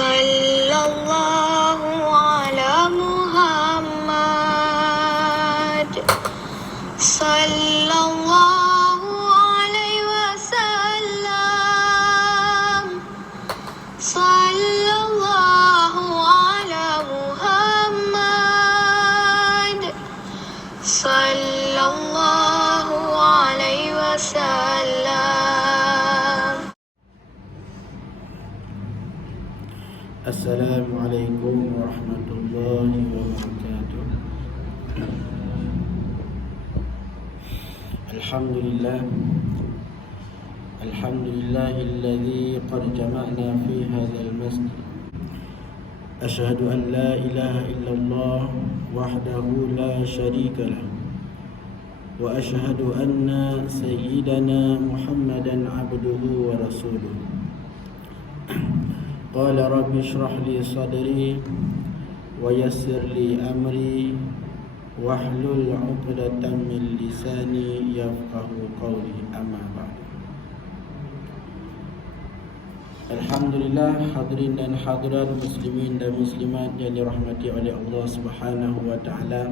Sallallahu ala Muhammad. Sallallahu alaihi wasallam. Sallallahu ala Muhammad. Sallallahu alaihi wasallam. Assalamualaikum warahmatullahi wabarakatuh. Alhamdulillahilladzi qad jama'na fi hadzal masjid. Asyhadu an la ilaha illallah wahdahu la syarika lah. Wa asyhadu anna sayyidana Muhammadan abduhu wa rasuluh. Qala rabbi shrah li sadri wa yassir li amri wahlul 'uqdatam min lisani yafqahu qawli, amma ba'd. Alhamdulillah, hadirin dan hadirat, muslimin dan muslimat yang dirahmati oleh Allah Subhanahu wa taala.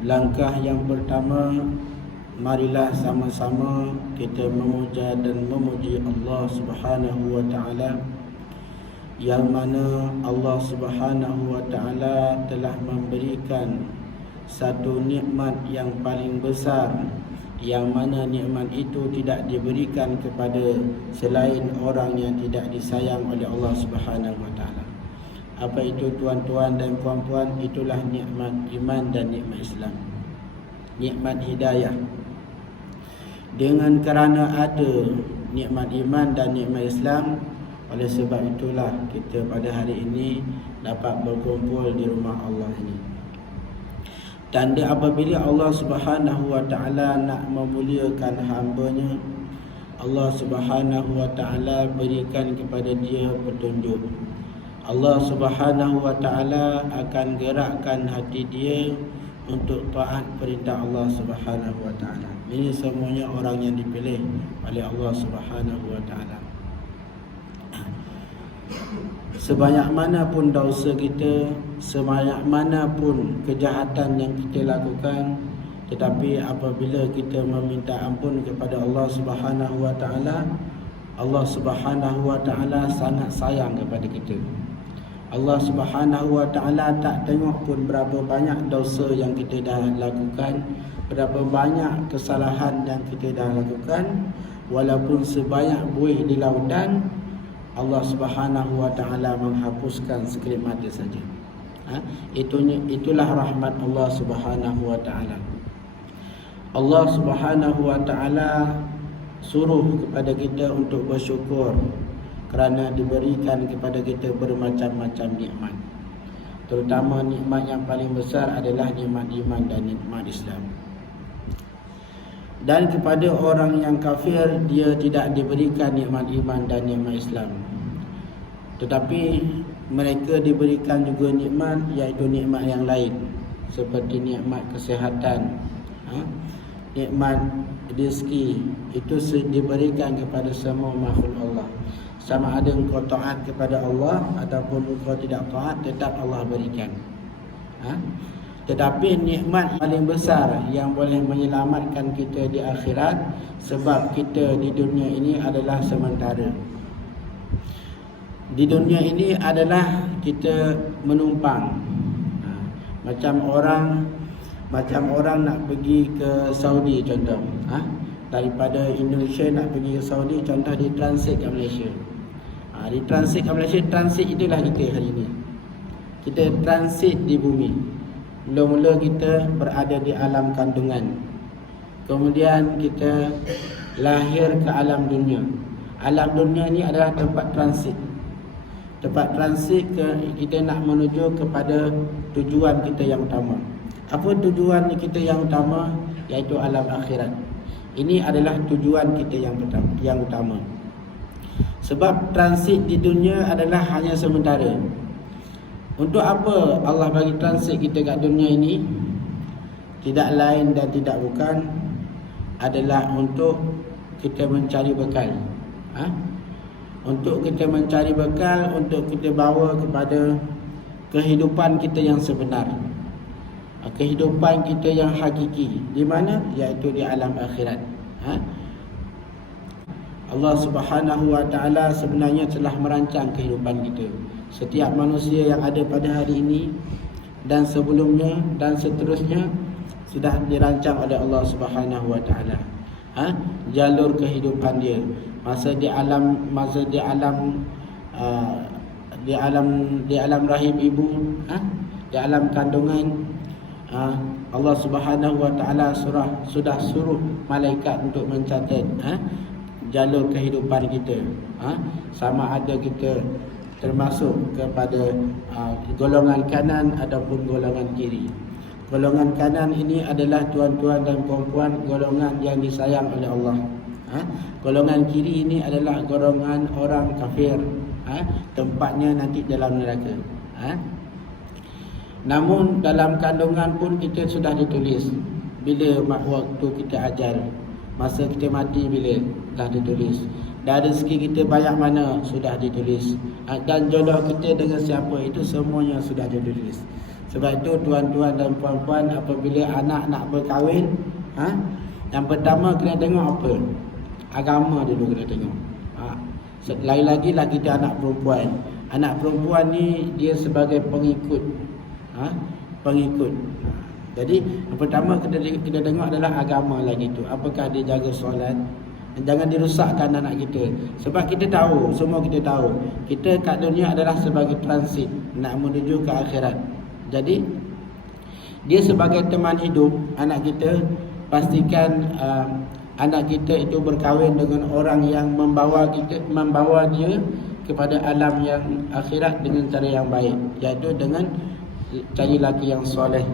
Langkah yang pertama, marilah sama-sama kita memuja dan memuji Allah Subhanahu wa taala, yang mana Allah Subhanahu wa taala telah memberikan satu nikmat yang paling besar, yang mana nikmat itu tidak diberikan kepada selain orang yang tidak disayang oleh Allah Subhanahu wa taala. Apa itu, tuan-tuan dan puan-puan? Itulah nikmat iman dan nikmat Islam, nikmat hidayah. Dengan kerana ada nikmat iman dan nikmat Islam, oleh sebab itulah kita pada hari ini dapat berkumpul di rumah Allah ini. Tanda apabila Allah Subhanahu wa taala nak memuliakan hamba-Nya, Allah Subhanahu wa taala berikan kepada dia petunjuk. Allah Subhanahu wa taala akan gerakkan hati dia untuk taat perintah Allah Subhanahu wa taala. Ini semuanya orang yang dipilih oleh Allah Subhanahu wa taala. Sebanyak mana pun dosa kita, sebanyak mana pun kejahatan yang kita lakukan, tetapi apabila kita meminta ampun kepada Allah Subhanahu wa taala, Allah Subhanahu wa taala sangat sayang kepada kita. Allah Subhanahu wa taala tak tengok pun berapa banyak dosa yang kita dah lakukan, berapa banyak kesalahan yang kita dah lakukan, walaupun sebanyak buih di lautan, Allah Subhanahu wa taala menghapuskan sekelip mata saja. Itulah rahmat Allah Subhanahu wa taala. Allah Subhanahu wa taala suruh kepada kita untuk bersyukur kerana diberikan kepada kita bermacam-macam nikmat. Terutama nikmat yang paling besar adalah nikmat iman dan nikmat Islam. Dan kepada orang yang kafir, dia tidak diberikan nikmat iman dan nikmat Islam, tetapi mereka diberikan juga nikmat, iaitu nikmat yang lain, seperti nikmat kesihatan, nikmat rezeki. Itu diberikan kepada semua makhluk Allah. Sama ada engkau taat kepada Allah ataupun engkau tidak taat, tetap Allah berikan. Tetapi nikmat paling besar yang boleh menyelamatkan kita di akhirat, sebab kita di dunia ini adalah sementara. Di dunia ini adalah kita menumpang. Macam orang nak pergi ke Saudi contoh. Daripada Indonesia nak pergi ke Saudi, contoh di transit ke Malaysia. Di transit ke Malaysia, transit itulah kita hari ini. Kita transit di bumi. Mula-mula kita berada di alam kandungan, kemudian kita lahir ke alam dunia. Alam dunia ini adalah tempat transit. Tempat transit kita nak menuju kepada tujuan kita yang utama. Apa tujuan kita yang utama? Iaitu alam akhirat. Ini adalah tujuan kita yang utama. Sebab transit di dunia adalah hanya sementara. Untuk apa Allah bagi transit kita kat dunia ini? Tidak lain dan tidak bukan adalah untuk kita mencari bekal. untuk kita mencari bekal, untuk kita bawa kepada kehidupan kita yang sebenar, kehidupan kita yang hakiki. Di mana? Iaitu di alam akhirat. Allah Subhanahu wa taala sebenarnya telah merancang kehidupan kita. Setiap manusia yang ada pada hari ini dan sebelumnya dan seterusnya sudah dirancang oleh Allah Subhanahu wa taala. Jalur kehidupan dia masa di alam rahim ibu, di alam kandungan. Allah Subhanahu wa taala sudah suruh malaikat untuk mencatat jalur kehidupan kita. Sama ada kita termasuk kepada golongan kanan ataupun golongan kiri. Golongan kanan ini adalah tuan-tuan dan puan-puan, golongan yang disayang oleh Allah. Golongan kiri ini adalah golongan orang kafir, tempatnya nanti dalam neraka. Namun dalam kandungan pun kita sudah ditulis bila waktu kita ajal, masa kita mati bila dah ditulis. Dan rezeki kita banyak mana sudah ditulis. Dan jodoh kita dengan siapa itu semuanya sudah ditulis. Sebab itu tuan-tuan dan puan-puan, apabila anak nak berkahwin, yang pertama kena tengok apa? Agama dulu kena tengok. Lain lagi lah kita anak perempuan. Anak perempuan ni dia sebagai pengikut. Pengikut. Jadi yang pertama kita tengok adalah agama lagi tu. Apakah dia jaga solat? Jangan dirosakkan anak kita. Sebab kita tahu, semua kita tahu, kita kat dunia adalah sebagai transit nak menuju ke akhirat. Jadi dia sebagai teman hidup anak kita, pastikan anak kita itu berkahwin dengan orang yang membawa dia kepada alam yang akhirat dengan cara yang baik, iaitu dengan cari laki yang soleh.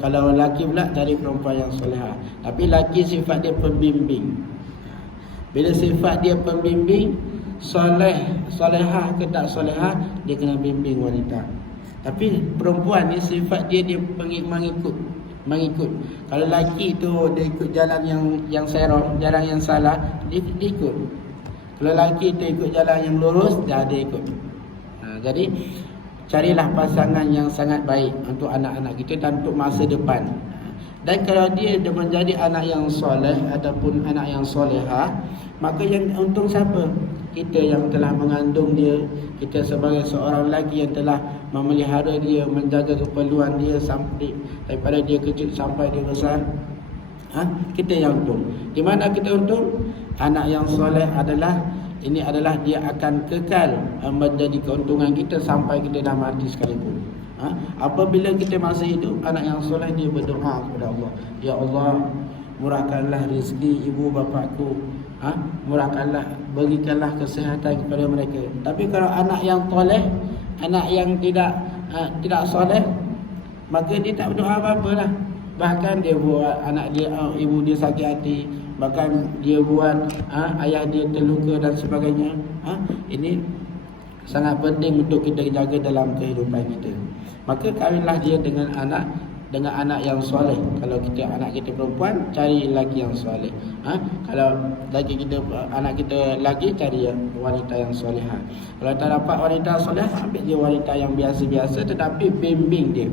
Kalau laki pula cari perempuan yang soleha. Tapi laki sifat dia pembimbing. Bila sifat dia pembimbing, solehah ke tak solehah, dia kena bimbing wanita. Tapi perempuan ni sifat dia mengikut. Kalau laki tu dia ikut jalan yang serong, jalan yang salah, dia ikut. Kalau laki tu ikut jalan yang lurus, dia ikut. Jadi carilah pasangan yang sangat baik untuk anak-anak kita dan untuk masa depan. Dan kalau dia menjadi anak yang soleh ataupun anak yang soleha, maka yang untung siapa? Kita yang telah mengandung dia, kita sebagai seorang lelaki yang telah memelihara dia, menjaga keperluan dia sampai daripada dia kecil sampai dia besar. Kita yang untung. Di mana kita untung? Anak yang soleh adalah dia akan kekal menjadi keuntungan kita sampai kita dah mati sekalipun. Apabila kita masih hidup, anak yang soleh dia berdoa kepada Allah, ya Allah, murahkanlah rezeki ibu bapakku, murahkanlah, berikanlah kesihatan kepada mereka. Tapi kalau anak yang soleh, anak yang tidak soleh, maka dia tak berdoa apa-apa lah. Bahkan dia buat anak dia, ibu dia sakit hati, bahkan dia buat ayah dia terluka dan sebagainya. Ini sangat penting untuk kita jaga dalam kehidupan kita. Maka kahwinlah dia dengan anak yang soleh. Kalau anak kita perempuan, cari lelaki yang soleh. Kalau anak kita lelaki, cari wanita yang soleha. Kalau tak dapat wanita soleh, ambil dia wanita yang biasa-biasa tetapi bimbing dia.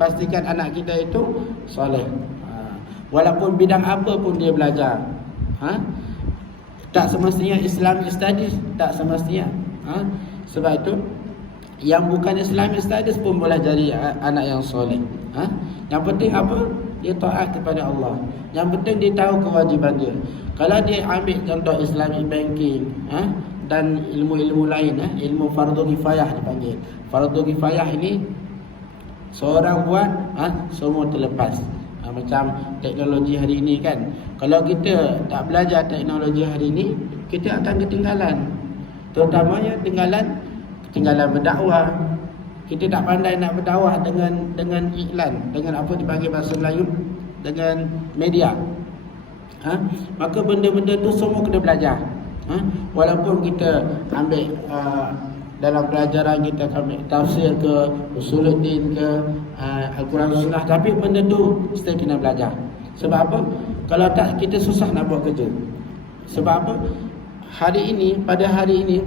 Pastikan anak kita itu soleh. Walaupun bidang apa pun dia belajar. Tak semestinya Islamic Studies, tak semestinya. Sebab itu yang bukan Islamic Studies pun boleh jadi anak yang soleh. Yang penting apa? Dia taat kepada Allah. Yang penting dia tahu kewajiban dia. Kalau dia ambil contoh Islamic Banking dan ilmu-ilmu lain, ilmu fardu kifayah dipanggil. Fardu kifayah ini seorang buat, semua terlepas. Macam teknologi hari ini kan, kalau kita tak belajar teknologi hari ini, kita akan ketinggalan. Terutamanya ketinggalan berdakwah. Kita tak pandai nak berdakwah dengan iklan, dengan apa dipanggil bahasa Melayu, dengan media. Maka benda-benda tu semua kena belajar. Walaupun kita ambil dalam pelajaran kita ambil tafsir ke, usuluddin ke, Al-Quran Sunnah, tapi benda tu mesti kena belajar. Sebab apa? Kalau tak, kita susah nak buat kerja. Sebab apa? pada hari ini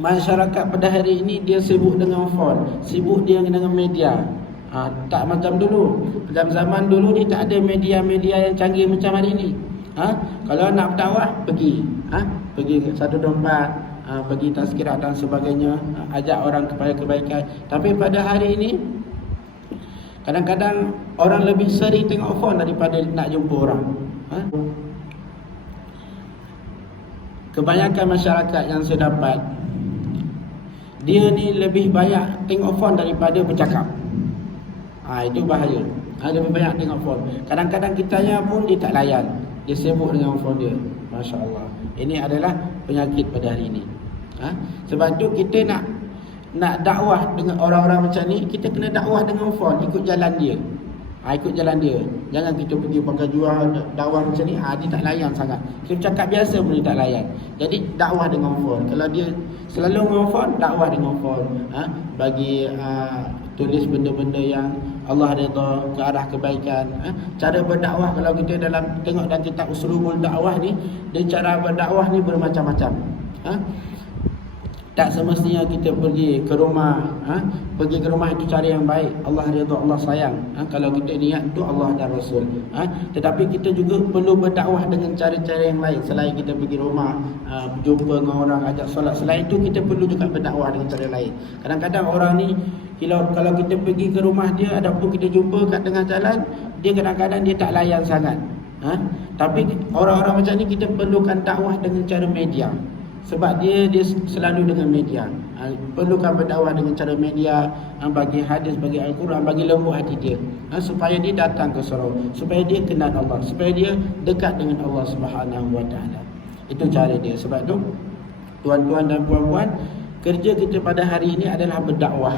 masyarakat pada hari ini dia sibuk dengan phone, sibuk dia dengan media. Tak macam dulu. Dalam zaman dulu ni tak ada media-media yang canggih macam hari ini. Kalau nak berdakwah pergi ke satu tempat, pergi tazkirah dan sebagainya, ajak orang kepada kebaikan. Tapi pada hari ini kadang-kadang orang lebih sering tengok phone daripada nak jumpa orang. Kebanyakan masyarakat yang saya dapat, dia ni lebih banyak tengok phone daripada bercakap. Itu bahaya. Lebih banyak tengok phone. Kadang-kadang kitanya pun dia tak layan. Dia sibuk dengan phone dia. Masya Allah. Ini adalah penyakit pada hari ini. Sebab tu kita nak dakwah dengan orang-orang macam ni, kita kena dakwah dengan phone, ikut jalan dia. Ikut jalan dia. Jangan kita pergi pakai jual dakwah macam ni, dia tak layan sangat. Kita cakap biasa pun dia tak layan. Jadi dakwah dengan phone. Kalau dia selalu dengan phone, dakwah dengan phone. Bagi tulis benda-benda yang Allah redha, ke arah kebaikan. Cara berdakwah, kalau kita dalam tengok dalam kitab Usulul Dakwah ni, dia cara berdakwah ni bermacam-macam. Tak semestinya kita pergi ke rumah. Pergi ke rumah itu cara yang baik. Allah redha, Allah sayang. Kalau kita niat untuk Allah dan Rasul. Tetapi kita juga perlu berdakwah dengan cara-cara yang lain. Selain kita pergi rumah, berjumpa dengan orang, ajak solat, selain itu kita perlu juga berdakwah dengan cara lain. Kadang-kadang orang ni, kalau kita pergi ke rumah dia, ataupun kita jumpa kat tengah jalan, dia kadang-kadang dia tak layan sangat. Tapi orang-orang macam ni kita perlukan dakwah dengan cara media. Sebab dia selalu dengan media. Perlukan berdakwah dengan cara media, bagi hadis, bagi Al-Quran, bagi lembut hati dia, supaya dia datang ke surau, supaya dia kenal Allah, supaya dia dekat dengan Allah Subhanahu Wa Taala. Itu cara dia. Sebab tu tuan-tuan dan puan-puan, kerja kita pada hari ini adalah berdakwah.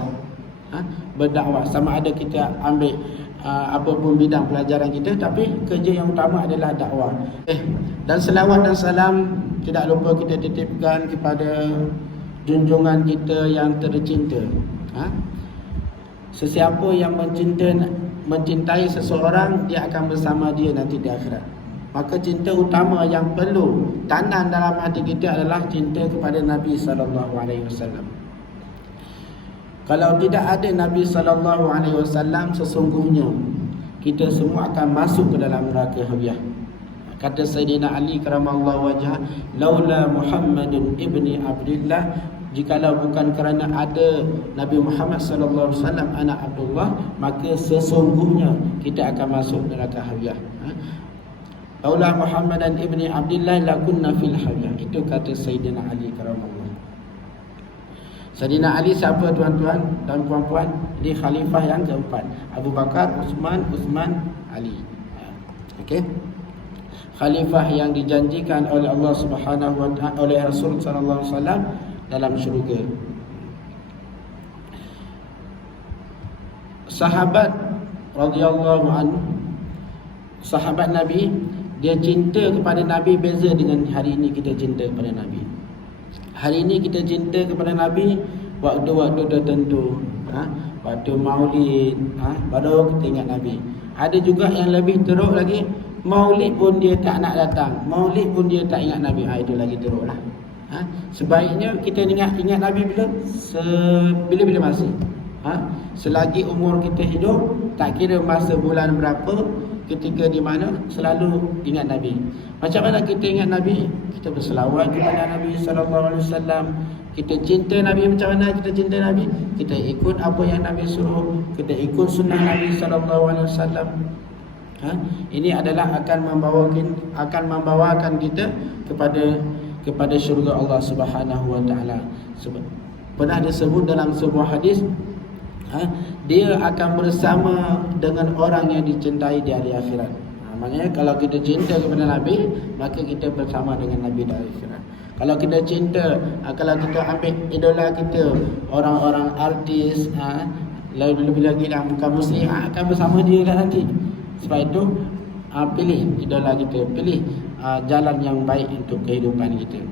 Berdakwah, sama ada kita ambil apapun bidang pelajaran kita, tapi kerja yang utama adalah dakwah. Dan selawat dan salam tidak lupa kita titipkan kepada junjungan kita yang tercinta. Sesiapa yang mencintai seseorang, dia akan bersama dia nanti di akhirat. Maka cinta utama yang perlu tanam dalam hati kita adalah cinta kepada Nabi SAW. Kalau tidak ada Nabi SAW, sesungguhnya kita semua akan masuk ke dalam neraka Hawiyah. Kata Sayyidina Ali karamallahu wajhah, laula Muhammadun ibni Abdullah, jikalau bukan kerana ada Nabi Muhammad sallallahu alaihi wasallam anak Abdullah, maka sesungguhnya kita akan masuk neraka Hawiyah. Laula Muhammadan ibni Abdullah lakunna fil Hawiyah. Itu kata Sayyidina Ali karamallahu. Sayyidina Ali siapa tuan-tuan dan puan-puan? Dia khalifah yang keempat. Abu Bakar, Uthman, Ali. Okey. Khalifah yang dijanjikan oleh Allah Subhanahu Wa Taala, oleh Rasul sallallahu alaihi wasallam dalam syurga. Sahabat radhiyallahu anhu, sahabat Nabi, dia cinta kepada Nabi beza dengan hari ini kita cinta kepada Nabi. Hari ini kita cinta kepada Nabi waktu-waktu tertentu, waktu maulid, baru kita ingat Nabi. Ada juga yang lebih teruk lagi, maulid pun dia tak nak datang, maulid pun dia tak ingat Nabi. Itu lagi teruklah. Sebaiknya kita ingat Nabi bila masih. Selagi umur kita hidup, tak kira masa bulan berapa, ketika di mana, selalu ingat Nabi. Macam mana kita ingat Nabi? Kita berselawat kepada Nabi sallallahu alaihi wasallam. Kita cinta Nabi. Macam mana kita cinta Nabi? Kita ikut apa yang Nabi suruh, kita ikut sunnah Nabi sallallahu alaihi wasallam. Ini adalah akan membawakan kita kepada syurga Allah Subhanahu Wa Taala. Pernah disebut dalam sebuah hadis, dia akan bersama dengan orang yang dicintai di hari akhirat. Maknanya kalau kita cinta kepada Nabi, maka kita bersama dengan Nabi di hari akhirat. Kalau kita cinta, kalau kita ambil idola kita, orang-orang artis, lebih lagi lah bukan muslim, akan bersama dia lah nanti. Sebab itu pilih idola kita, pilih jalan yang baik untuk kehidupan kita.